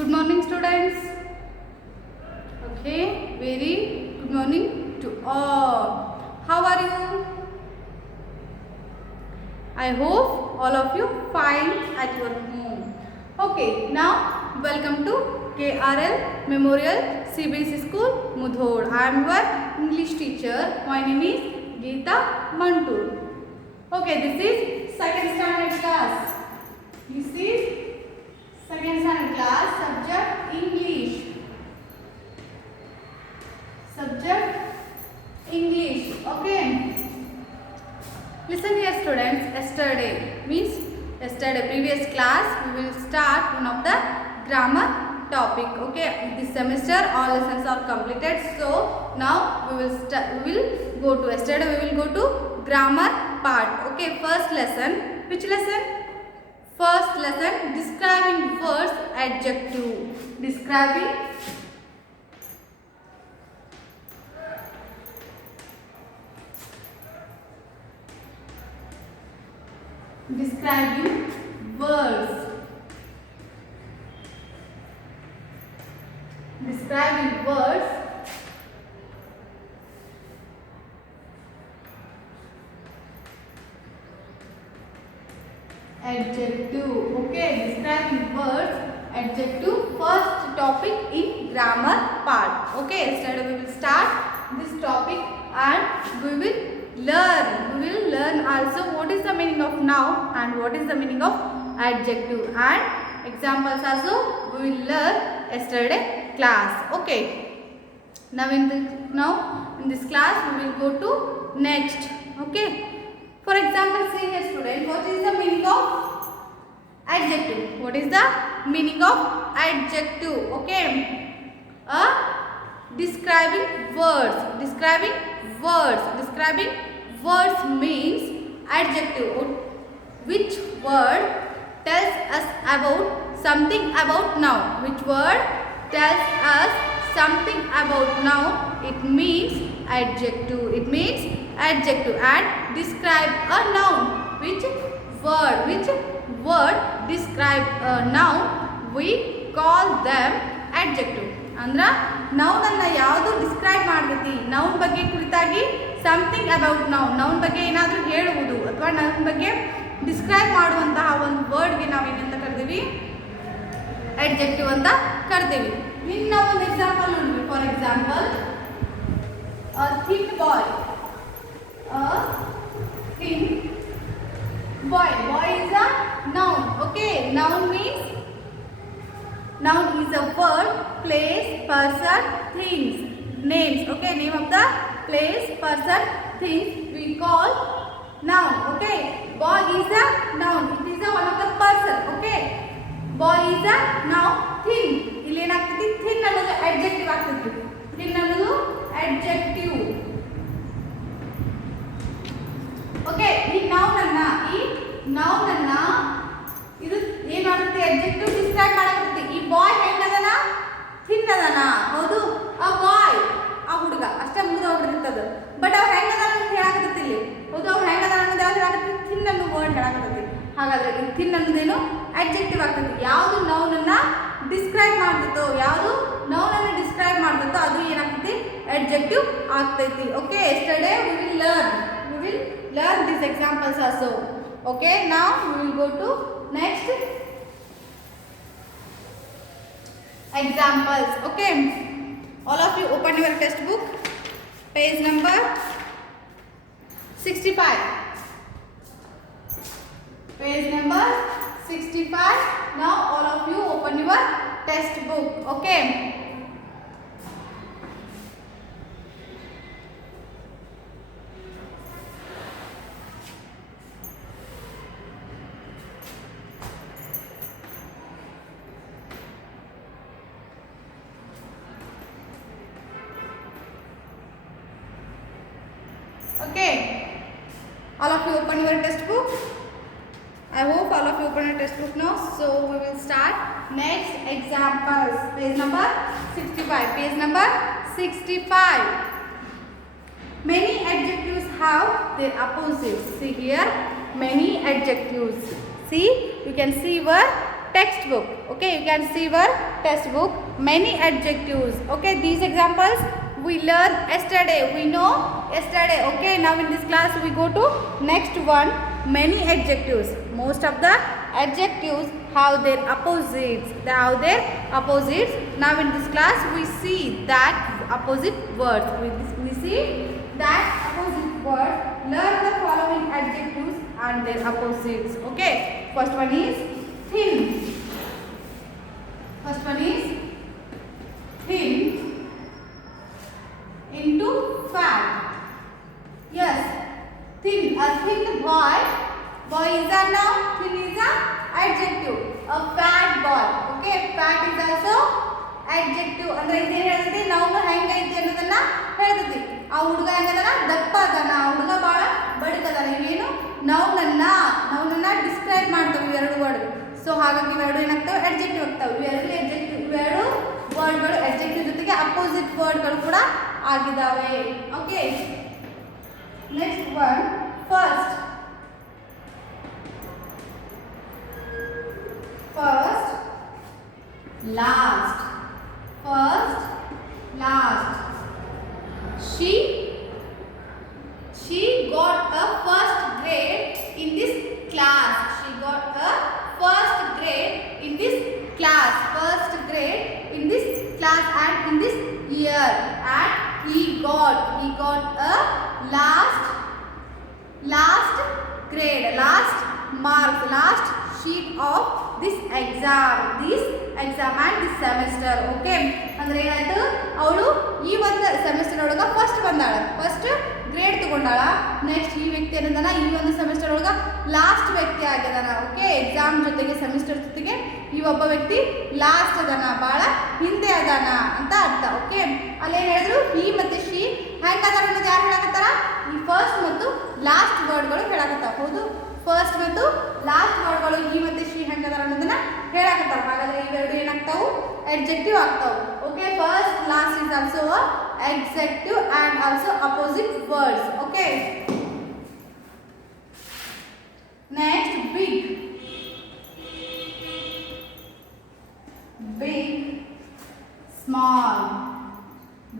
Good morning, students. Okay, very good morning to all. How are you? I hope all of you fine at your home. Okay, now welcome to KRL Memorial CBSE School, Mudhod. I am your English teacher. My name is Geeta Mantur. Okay, this is second standard class. This is second standard class, subject English. Subject English. Okay. Listen here, students. Yesterday means yesterday previous class we will start one of the grammar topic. Okay. This semester all lessons are completed. So now we will go to yesterday. We will go to grammar part. Okay. First lesson. Which lesson? First lesson, describing words, adjective. Describing words. Describing words. Adjective. Okay, describing words, adjective. First topic in grammar part. Okay, yesterday we will start this topic and we will learn also what is the meaning of noun and what is the meaning of adjective, and examples also we will learn yesterday class. Okay, now in this class we will go to next. Okay. For example, say here student, what is the meaning of adjective? What is the meaning of adjective? Okay. Describing words. Describing words. Describing words means adjective. Which word tells us about something about noun? Which word tells us something about noun? It means adjective. It means adjective. And describe a noun. Which word describe a noun? We call them adjective. Andra noun alla yadu describe ಮಾಡ್ತೈತಿ. noun ಬಗ್ಗೆ ಕುರಿತಾಗಿ something about noun. noun ಬಗ್ಗೆ ಏನಾದರೂ ಹೇಳುವುದು ಅಥವಾ noun ಬಗ್ಗೆ describe ಮಾಡುವಂತಹ ಒಂದು ವರ್ಡ್ ಗೆ ನಾವು ಏನಂತ ಕರೆದಿವಿ? adjective ಅಂತ ಕರೆದಿವಿ. ಇನ್ನು ಒಂದು ಎಕ್ಸಾಂಪಲ್ ನೋಡಿ. For example a thin boy. A thin boy. Boy is a noun. Okay, noun is a word, place, person, things, names. Okay, name of the place, person, things we call noun. Okay, boy is a noun. It is a one of the person. Okay, boy is a noun. Thin ಇಲ್ಲಿ ಏನಾಗ್ತೈತಿ? thin ಅನ್ನೋದು adjective ಆಗ್ತೈತಿ. thin ಅನ್ನೋದು adjective. Okay, ಈ noun ಅನ್ನ ಇದು ಏನು ಮಾಡುತ್ತೆ? adjective describe ಮಾಡಕತ್ತಿ. ಈ ಬಾಯ್ ಹೆಂಗದನ? thin ಅದನ. ಹೌದು, ಆ ಬಾಯ್, ಆ ಹುಡುಗ ಅಷ್ಟೇ ಮುಗಿದು ಹೋಗ್ಬಿಟ್ಟಿರ್ತದ. ಬಟ್ ಅವ್ ಹೆಂಗದನ ಅಂತ ಹೇಳಕತ್ತಿ ಇಲ್ಲಿ. ಹೌದು, ಅವ್ ಹೆಂಗದನ ಅನ್ನೋದು ಯಾವ್ದು ಹೇಳಕತ್ತಿ? thin ಅನ್ನೋ ವರ್ಡ್ ಹೇಳಕತ್ತಿ. ಹಾಗಾದ್ರೆ ಈ thin ಅನ್ನೋದೇನು? adjective ಆಗ್ತೈತಿ. ಯಾವುದು noun ಅನ್ನ ಡಿಸ್ಕ್ರೈಬ್ ಮಾಡ್ತೈತೋ, ಯಾವುದು noun ಅನ್ನ ಡಿಸ್ಕ್ರೈಬ್ ಮಾಡ್ತೈತೋ ಅದು ಏನಾಗ್ತೈತಿ? adjective ಆಗ್ತೈತಿ. Okay, yesterday we will learn these examples also. Okay, now we will go to next examples. Okay, all of you open your textbook, page number 65. Page number 65. Now all of you open your textbook. Okay. Okay, all of you open your textbook. I hope all of you open your textbook now. So we will start next examples. Page number 65. Page number 65. Many adjectives have their opposites. See here, many adjectives. See, you can see your textbook. Okay, you can see your textbook. Many adjectives. Okay, these examples we learned yesterday. We know yesterday. Okay, now in this class we go to next one. Many adjectives. Most of the adjectives have their opposites. They have their opposites. Now in this class we see that opposite words. We see that opposite words. Learn the following adjectives and their opposites. Okay, first one is thin. First one is thin into fat. Yes, thin. A thin boy. Boy is a noun. Thin is a adjective. A fat boy. Okay, fat is also adjective. ಅಂದ್ರೆ ಇದೇನು ಹೇಳ್ತೈತಿ ನಾವು ಹೆಂಗೈತಿ ಅನ್ನೋದನ್ನ ಹೇಳ್ತೈತಿ. ಆ ಹುಡುಗ ಹೆಂಗದನ ದಪ್ಪ ಅದನ, ಆ ಹುಡುಗ ಭಾಳ ಬಡಕದನ. ಇವೇನು ನೌನನ್ನ ಡಿಸ್ಕ್ರೈಬ್ ಮಾಡ್ತವೆ ಇವೆರಡು ವರ್ಡ್. ಸೊ ಹಾಗಾಗಿ ಇವೆರಡು ಏನಾಗ್ತವೆ ಅಡ್ಜೆಕ್ಟಿವ್ ಆಗ್ತವೆ. ಇವೆರಡು ಅಡ್ಜೆಕ್ಟಿವ್, ಇವೆರಡು ವರ್ಡ್ಗಳು ಅಡ್ಜೆಕ್ಟಿವ್ ಜೊತೆಗೆ ಅಪೋಸಿಟ್ ವರ್ಡ್ಗಳು ಕೂಡ ಆಗಿದ್ದಾವೆ. Okay, next one first. First last. First last. She got a first grade in this class. She got a first grade in this class. First grade in this class and in this year. And he got a last grade, last mark, last sheet of this exam and this semester. Okay, ಅಂದ್ರೆ ಏನಾಯ್ತು, ಅವಳು ಈ ಒಂದು semester ಒಳಗ first ಬಂದಾಳ, first grade ತಗೊಂಡಾಳ. Next ಈ ವ್ಯಕ್ತಿ ಏನಂದಾನ ಈ ಒಂದು ಸೆಮಿಸ್ಟರ್ ಒಳಗ ಲಾಸ್ಟ್ ವ್ಯಕ್ತಿ ಆಗ್ಯದಾನ. ಓಕೆ, ಎಕ್ಸಾಮ್ ಜೊತೆಗೆ ಸೆಮಿಸ್ಟರ್ ಜೊತೆಗೆ ಈ ಒಬ್ಬ ವ್ಯಕ್ತಿ ಲಾಸ್ಟ್ ಅದಾನ, ಭಾಳ ಹಿಂದೆ ಅದಾನ ಅಂತ ಅರ್ಥ. ಓಕೆ, ಅಲ್ಲೇನು ಹೇಳಿದ್ರು ಈ ಮತ್ತು ಶಿ ಹೆಂಗೆ ಅದಾರ ಅನ್ನೋದು ಯಾರು ಹೇಳಕತ್ತಾರ, ಈ ಫಸ್ಟ್ ಮತ್ತು ಲಾಸ್ಟ್ ವರ್ಡ್ಗಳು ಹೇಳಕತ್ತಾವ. ಹೌದು, ಫಸ್ಟ್ ಮತ್ತು ಲಾಸ್ಟ್ ವರ್ಡ್ಗಳು ಈ ಮತ್ತು ಶಿ ಹೆಂಗೆ ಅದಾರ ಅನ್ನೋದನ್ನ ಹೇಳಕತ್ತಾವ. ಹಾಗಾದ್ರೆ ಇವೆರಡು ಏನಾಗ್ತಾವು adjective ಆಗ್ತಾವು. Okay, first last is also adjective and also opposite words. Okay, next big. Big, small.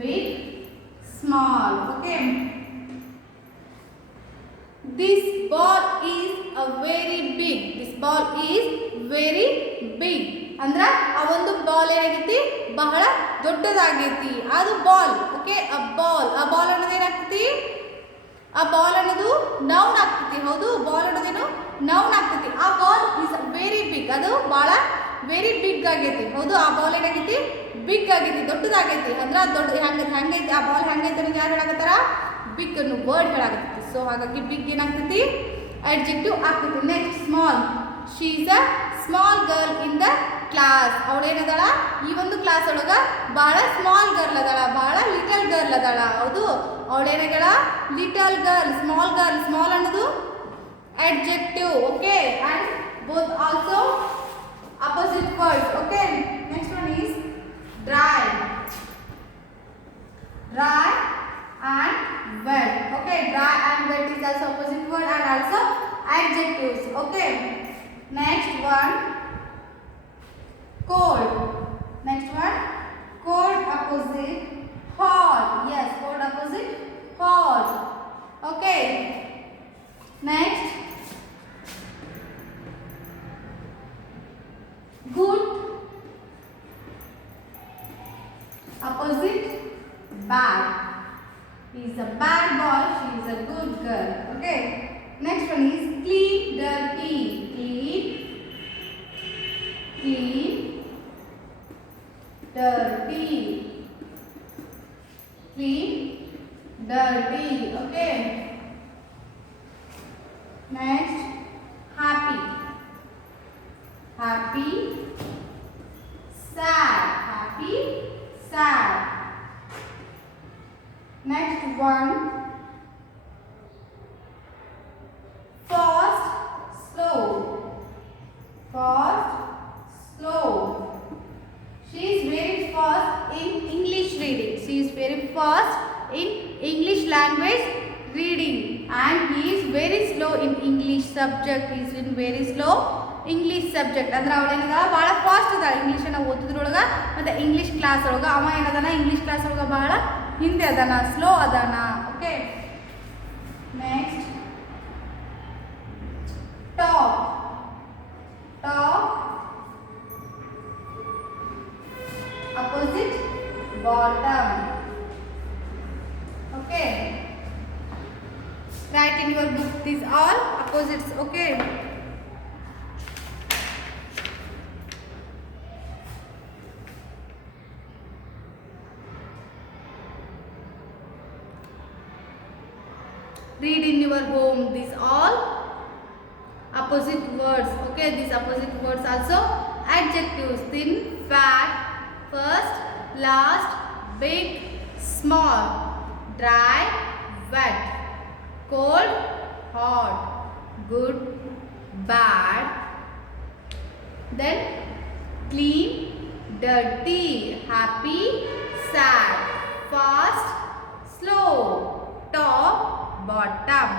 Big, small. Okay, this ball is a very big. This ball is very big. ಅಂದ್ರ ಆ ಒಂದು ಬಾಲ್ ಏನಾಗೈತಿ, ಬಹಳ ದೊಡ್ಡದಾಗೈತಿ. ಅದು ball. Okay, ಆ ball ಅನ್ನೋದು ಏನಾಗ್ತೈತಿ, ಆ ಬಾಲ್ ಅನ್ನೋದು ನೌನ್ ಆಗ್ತೈತಿ. ಹೌದು, ಬಾಲ್ ಅನ್ನೋದೇನು ನೌನ್ ಆಗ್ತೈತಿ. ಆ ಬಾಲ್ ಇಸ್ ವೆರಿ ಬಿಗ್. ಅದು ಬಹಳ ವೆರಿ ಬಿಗ್ ಆಗೈತಿ. ಹೌದು, ಆ ಬಾಲ್ ಏನಾಗೈತಿ, ಬಿಗ್ ಆಗೈತಿ, ದೊಡ್ಡದಾಗೈತಿ. ಅಂದ್ರೆ ದೊಡ್ಡ ಹೆಂಗೈತಿ ಆ ಬಾಲ್ ಹೆಂಗೈತಿ ಅನ್ನೋದು ಯಾರು ಹೇಳಕತ್ತಾರ, ಬಿಗ್ ಅನ್ನೋ ವರ್ಡ್ ಹೇಳಾಕತ್ತೈತಿ. ಸೊ ಹಾಗಾಗಿ ಬಿಗ್ ಏನಾಗ್ತೈತಿ, ಅಡ್ಜೆಕ್ಟಿವ್ ಆಗ್ತೈತಿ. Next small. She is a small girl in the class. ಅವಳೇನದಾಳ ಈ ಒಂದು ಕ್ಲಾಸ್ ಒಳಗ ಬಹಳ ಸ್ಮಾಲ್ ಗರ್ಲ್ ಅದಾಳ, ಬಹಳ ಲಿಟಲ್ ಗರ್ಲ್ ಅದಾಳ. ಹೌದು, ಅವಳೇನಾಗ್ಯಾಳ ಲಿಟಲ್ ಗರ್ಲ್. ಸ್ಮಾಲ್ ಅನ್ನೋದು adjective. Okay, and both also opposite words. Okay, next one is dry and wet. Okay, dry and wet is also opposite word and also adjectives. Okay, next one cold. Next one cold opposite hot. Yes, cold opposite hot. Okay, next good opposite bad. He is a bad boy, she is a good girl. Okay, next one is clean, dirty. Clean, dirty. Clean, dirty. Okay, next happy, sad. Next one fast, slow. She is very fast in English reading. She is very fast in English language reading, and he is very slow in English subject. He is very slow English subject ಅಂದ್ರೆ ಅವಳೇನದ ಭಾಳ fast ಅದ ಇಂಗ್ಲೀಷನ್ನು ಓದಿದ್ರೊಳಗೆ ಮತ್ತು English class ಒಳಗೆ ಅವ ಏನದಾನ English class ಒಳಗೆ ಭಾಳ ಹಿಂದೆ ಅದಾನ ಸ್ಲೋ ಅದಾನ. Okay next top top opposite bottom. Okay, write in your book these all opposites. Okay, read in your home these all opposite words. Okay, these opposite words also adjectives: thin, fat, first, last, big, small, dry, wet, cold, hot, good, bad, then clean, dirty, happy, sad, fast, slow, top, bottom.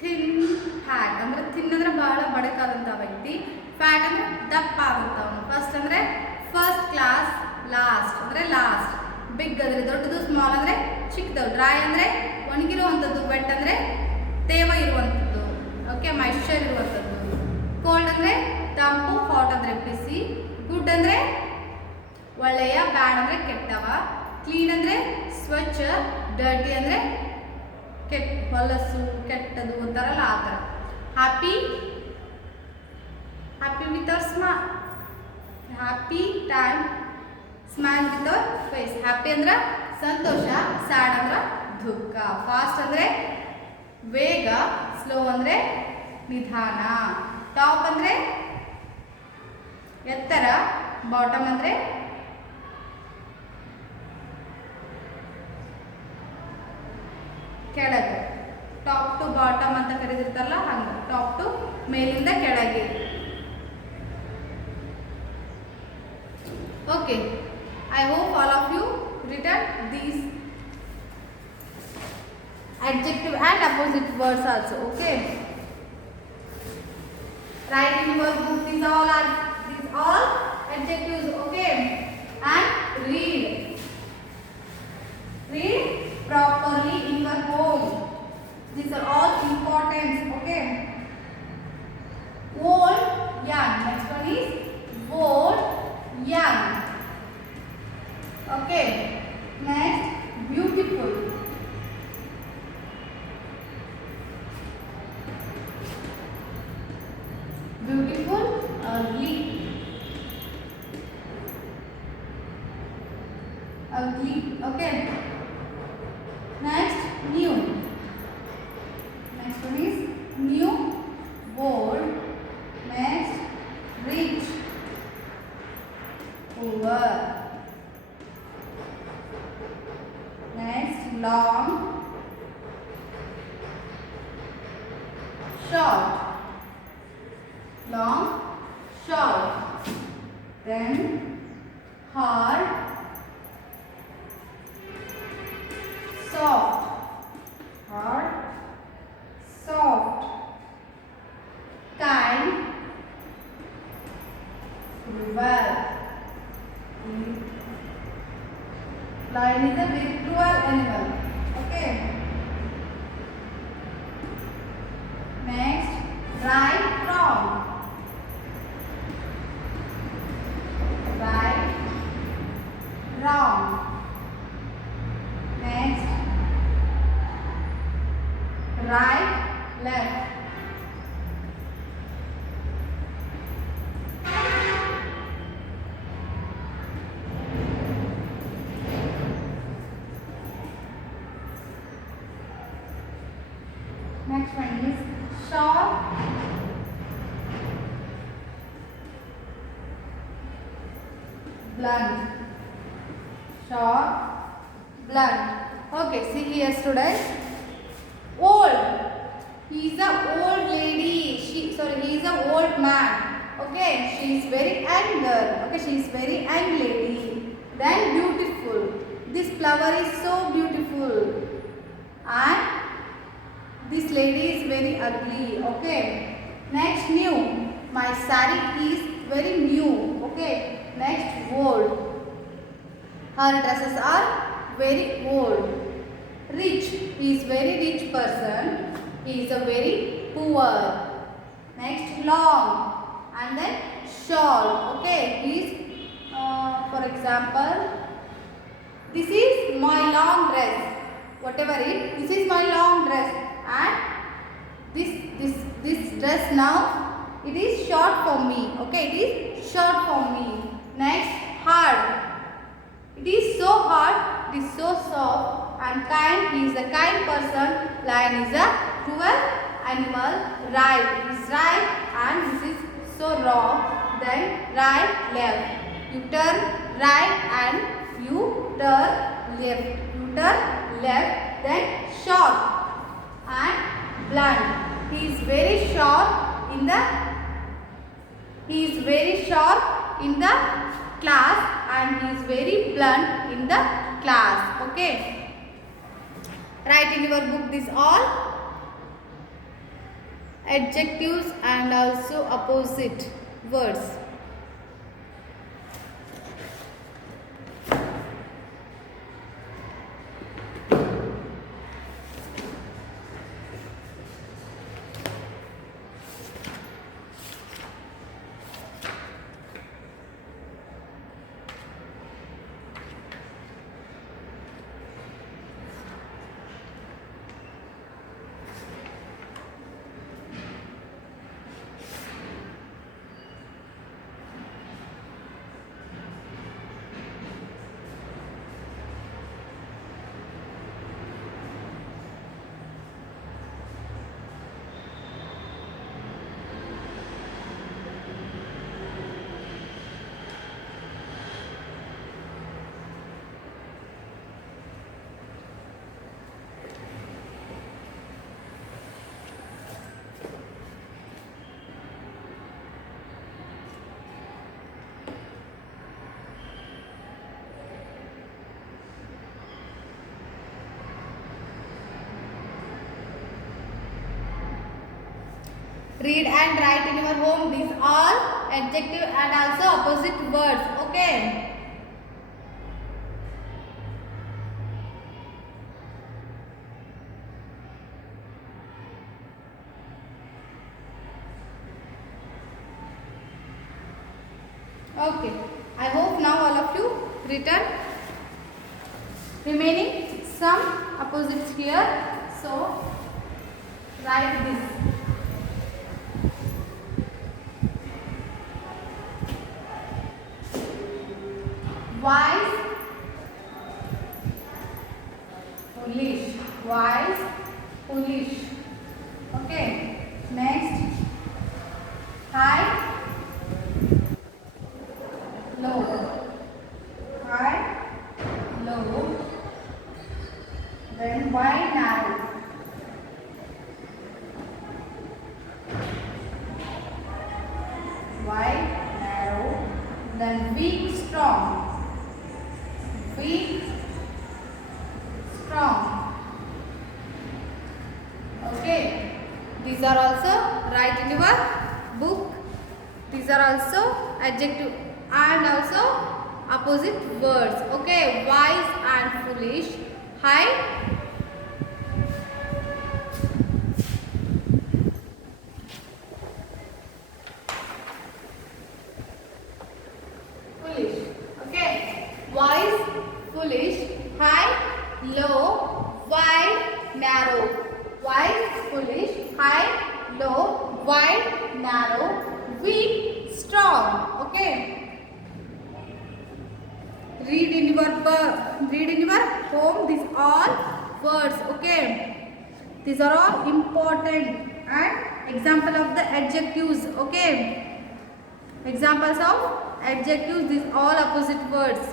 Thin fat ಅಂದ್ರೆ thin ಅಂದ್ರೆ ಬಹಳ ಬಡಕಾದಂಥ ವ್ಯಕ್ತಿ, fat ಅಂದ್ರೆ ದಪ್ಪ ಆಗುತ್ತವನು. First ಅಂದ್ರೆ first class, last ಅಂದ್ರೆ last, big ಅಂದ್ರೆ ದೊಡ್ಡದು, ಸ್ಮಾಲ್ ಅಂದ್ರೆ ಚಿಕ್ಕದು, ಡ್ರೈ ಅಂದ್ರೆ ಒಣಗಿರುವಂಥದ್ದು, ವೆಟ್ ಅಂದ್ರೆ ತೇವ ಇರುವಂಥದ್ದು, ಓಕೆ ಮಾಯಿಶ್ಚರ್ ಇರುವಂಥದ್ದು, ಕೋಲ್ಡ್ ಅಂದ್ರೆ ತಂಪು, ಹಾಟ್ ಅಂದ್ರೆ ಬಿಸಿ, ಗುಡ್ ಅಂದ್ರೆ ಒಳ್ಳೆಯ, ಬ್ಯಾಡ್ ಅಂದ್ರೆ ಕೆಟ್ಟವ, ಕ್ಲೀನ್ ಅಂದ್ರೆ ಸ್ವಚ್ಛ, ಡರ್ಟಿ ಅಂದ್ರೆ ಹೊಲಸು ಕೆಟ್ಟದು ಅಂತಾರಲ್ಲ ಆ ಥರ. Happy happy with our happy time, smile with our face. Happy ಅಂದ್ರೆ ಸಂತೋಷ, ಸ್ಯಾಡ್ ಅಂದ್ರೆ ದುಃಖ, ಫಾಸ್ಟ್ ಅಂದ್ರೆ ವೇಗ, ಸ್ಲೋ ಅಂದ್ರೆ ನಿಧಾನ, ಟಾಪ್ ಅಂದ್ರೆ ಎತ್ತರ, ಬಾಟಮ್ ಅಂದ್ರೆ ಕೆಳಗೆ. ಟಾಪ್ ಟು ಬಾಟಮ್ ಅಂತ ಕರೆದಿರ್ತಾರಲ್ಲ ಹಂಗೆ, ಟಾಪ್ ಟು ಮೇಲಿಂದ ಕೆಳಗೆ. Okay, I hope all of you written these adjective and opposite words also. Okay, write in your book these all adjectives. Okay, and read properly in your home. These are all important. Okay, old, young. Next one is old, young. Okay, next beautiful. Beautiful, ugly. Ugly. Okay, next new. Next one is new, bold. Next rich, poor. Next long, short. Long, short. Then hard, soft. Hard, soft. Kind, cruel. Lion is a very cruel animal. Okay. Next, right, wrong. Right, wrong. Next, right, left. Next one is short, blunt. Short, blunt. Okay, see here students. Old. He is a old lady. He is a old man. Okay, she is very young girl. Okay, she is very young lady. Then beautiful. This flower is so beautiful. And this lady is very ugly. Okay. Next, new. My saree is very new. Okay. Next, old. Her dresses are very old. Rich. He is very rich person. He is a very poor. Next, long. And then short. Okay. He is, for example, this is my long dress. Whatever this is my long dress. And this dress now, it is short for me. Okay. It is short for me. Next, hard. It is so hard. It is so soft and kind. He is a kind person. Lion is a cruel animal. Right is right and this is so wrong. Then right, left. You turn right and you turn left. You turn left. Then short and blunt. He is very short in the class and he is very blunt in the class. Okay. Write in your book this all adjectives and also opposite words. Read and write in your home these all adjective and also opposite words. Okay. Okay. I hope now all of you written. Remaining some opposites here. So write this. Wise, foolish. Wise, foolish. Okay. Next, high, low. High, low. Then wide, narrow. Wide, narrow. Then weak, strong. Weak, strong. Okay. These are also write in your book. These are also adjective and also opposite words. Okay. Wise and foolish. High, foolish. Okay. Wise, foolish, high, low, wide, narrow. Wise, foolish, high, low, wide, narrow, weak, strong. Okay. Read in your home these all words. Okay. These are all important. And example of the adjectives. Okay. Examples of adjectives. These all opposite words.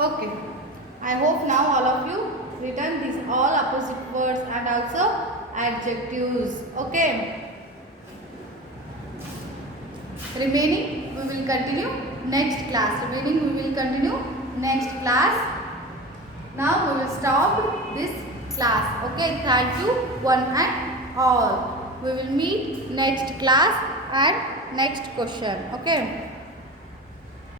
Okay, I hope now all of you written these all opposite words and also adjectives. Okay. Remaining we will continue next class. Now we will stop this class. Okay. Thank you one and all. We will meet next class and next question. Okay.